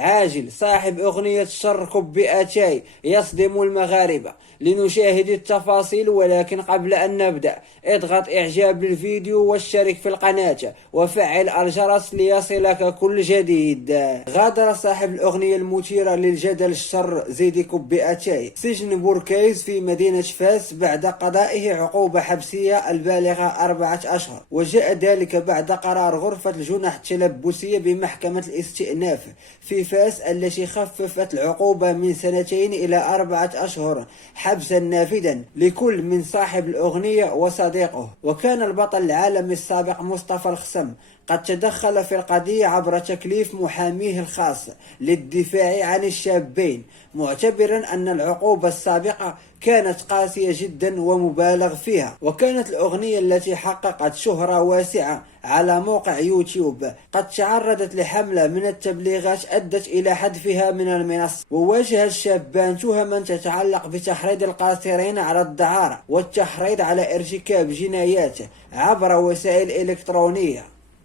عاجل صاحب أغنية شر كبئتاي يصدم المغاربة. لنشاهد التفاصيل، ولكن قبل أن نبدأ اضغط إعجاب للفيديو واشترك في القناة وفعل الجرس ليصلك كل جديد. غادر صاحب الأغنية المثيرة للجدل الشر زيدي كبئتاي سجن بوركيز في مدينة فاس بعد قضائه عقوبة حبسية البالغة 4 أشهر، وجاء ذلك بعد قرار غرفة الجنح التلبسية بمحكمة الاستئناف في فاس التي خففت العقوبة من 2 إلى 4 أشهر حبسا نافذا لكل من صاحب الأغنية وصديقه. وكان البطل العالمي السابق مصطفى الخسم قد تدخل في القضية عبر تكليف محاميه الخاص للدفاع عن الشابين، معتبرا أن العقوبة السابقة كانت قاسية جدا ومبالغ فيها. وكانت الأغنية التي حققت شهرة واسعة على موقع يوتيوب قد تعرضت لحملة من التبليغات أدت إلى حذفها من المنصة. وواجه الشابان تهما تتعلق بتحريض القاصرين على الدعارة والتحريض على ارتكاب جنايات عبر وسائل إلكترونية.